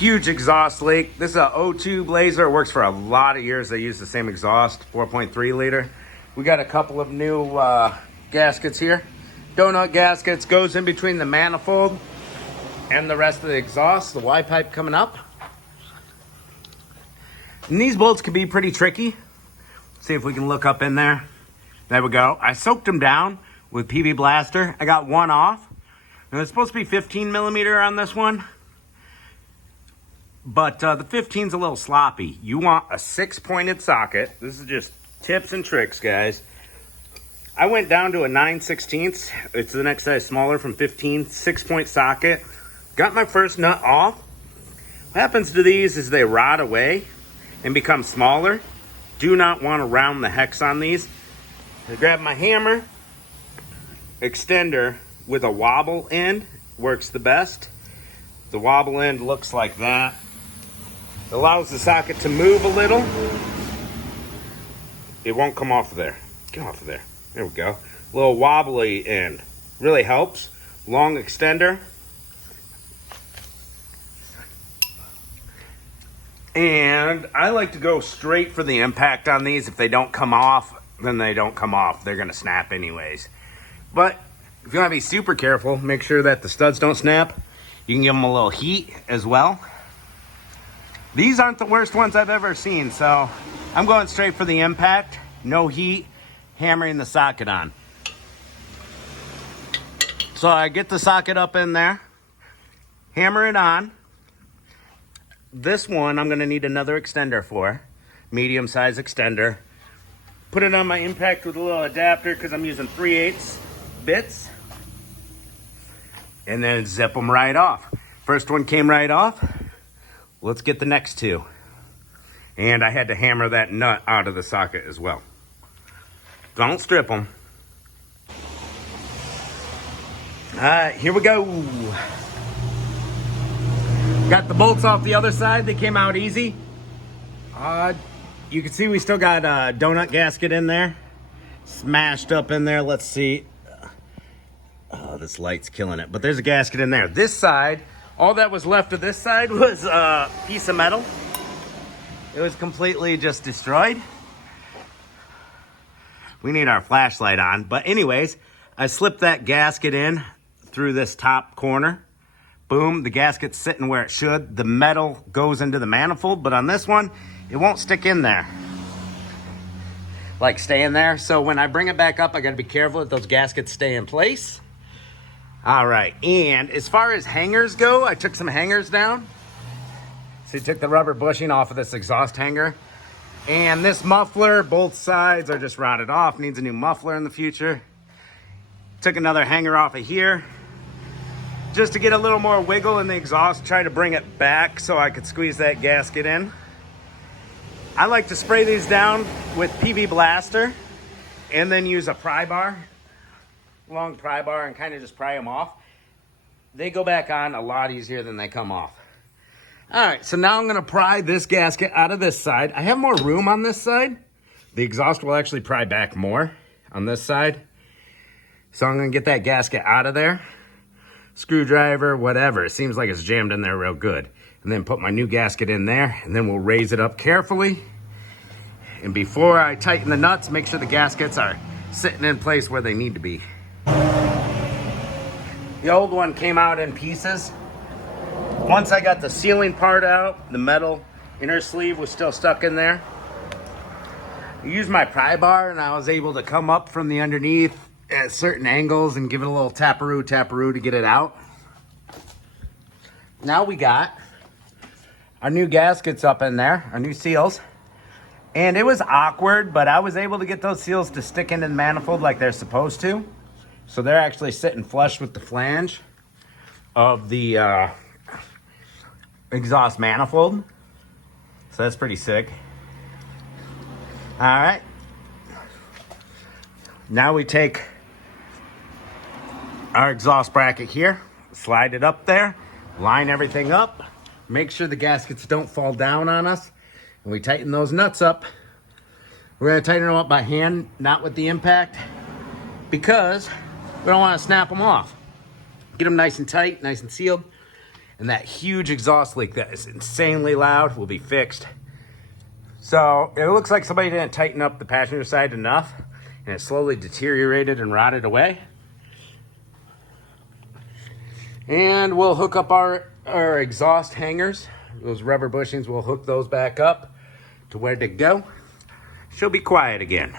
huge exhaust leak. This is a O2 Blazer. It works for a lot of years. They use the same exhaust, 4.3 liter. We got a couple of new gaskets here. Donut gaskets, goes in between the manifold and the rest of the exhaust, the Y pipe coming up. And these bolts can be pretty tricky. See if we can look up in there. There we go. I soaked them down with PB Blaster. I got one off. Now it's supposed to be 15 millimeter on this one, but the 15's a little sloppy. You want a 6-pointed socket. This is just tips and tricks, guys. I went down to a 9/16. It's the next size smaller from 15, 6-point socket. Got my first nut off. What happens to these is they rot away and become smaller. Do not want to round the hex on these. I grab my hammer, extender with a wobble end works the best. The wobble end looks like that. It allows the socket to move a little. It won't come off of there. Get off of there. There we go. A little wobbly end. Really helps. Long extender. And I like to go straight for the impact on these. If they don't come off, then they don't come off. They're gonna snap anyways. But if you wanna be super careful, make sure that the studs don't snap. You can give them a little heat as well. These aren't the worst ones I've ever seen, so I'm going straight for the impact. No heat, hammering the socket on. So I get the socket up in there, hammer it on. This one I'm gonna need another extender for, medium size extender. Put it on my impact with a little adapter because I'm using 3/8 bits. And then zip them right off. First one came right off. Let's get the next two. And I had to hammer that nut out of the socket as well. Don't strip them. All right, here we go. Got the bolts off the other side. They came out easy. You can see we still got a donut gasket in there. Smashed up in there. Let's see. Oh, this light's killing it. But there's a gasket in there. This side, all that was left of this side was a piece of metal. It was completely just destroyed. We need our flashlight on. But anyways, I slipped that gasket in through this top corner. Boom, the gasket's sitting where it should. The metal goes into the manifold, but on this one, it won't stick in there. Like stay in there. So when I bring it back up, I gotta be careful that those gaskets stay in place. All right, and as far as hangers go, I took some hangers down. So I took the rubber bushing off of this exhaust hanger. And this muffler, both sides are just rotted off. Needs a new muffler in the future. Took another hanger off of here, just to get a little more wiggle in the exhaust, try to bring it back so I could squeeze that gasket in. I like to spray these down with PB Blaster and then use a pry bar, long pry bar, and kind of just pry them off. They go back on a lot easier than they come off. All right, so now I'm gonna pry this gasket out of this side. I have more room on this side. The exhaust will actually pry back more on this side. So I'm gonna get that gasket out of there. Screwdriver, whatever. It seems like it's jammed in there real good. And then put my new gasket in there, and then we'll raise it up carefully. And before I tighten the nuts, make sure the gaskets are sitting in place where they need to be. The old one came out in pieces. Once I got the sealing part out, the metal inner sleeve was still stuck in there. I used my pry bar, and I was able to come up from the underneath at certain angles and give it a little taparoo to get it out. Now we got our new gaskets up in there, our new seals. And it was awkward, but I was able to get those seals to stick into the manifold like they're supposed to. So they're actually sitting flush with the flange of the exhaust manifold. So that's pretty sick. All right. Now we take our exhaust bracket here, slide it up there, line everything up, make sure the gaskets don't fall down on us, and we tighten those nuts up. We're gonna tighten them up by hand, not with the impact, because we don't wanna snap them off. Get them nice and tight, nice and sealed. And that huge exhaust leak that is insanely loud will be fixed. So it looks like somebody didn't tighten up the passenger side enough, and it slowly deteriorated and rotted away. And we'll hook up our exhaust hangers. Those rubber bushings, we'll hook those back up to where to go. She'll be quiet again.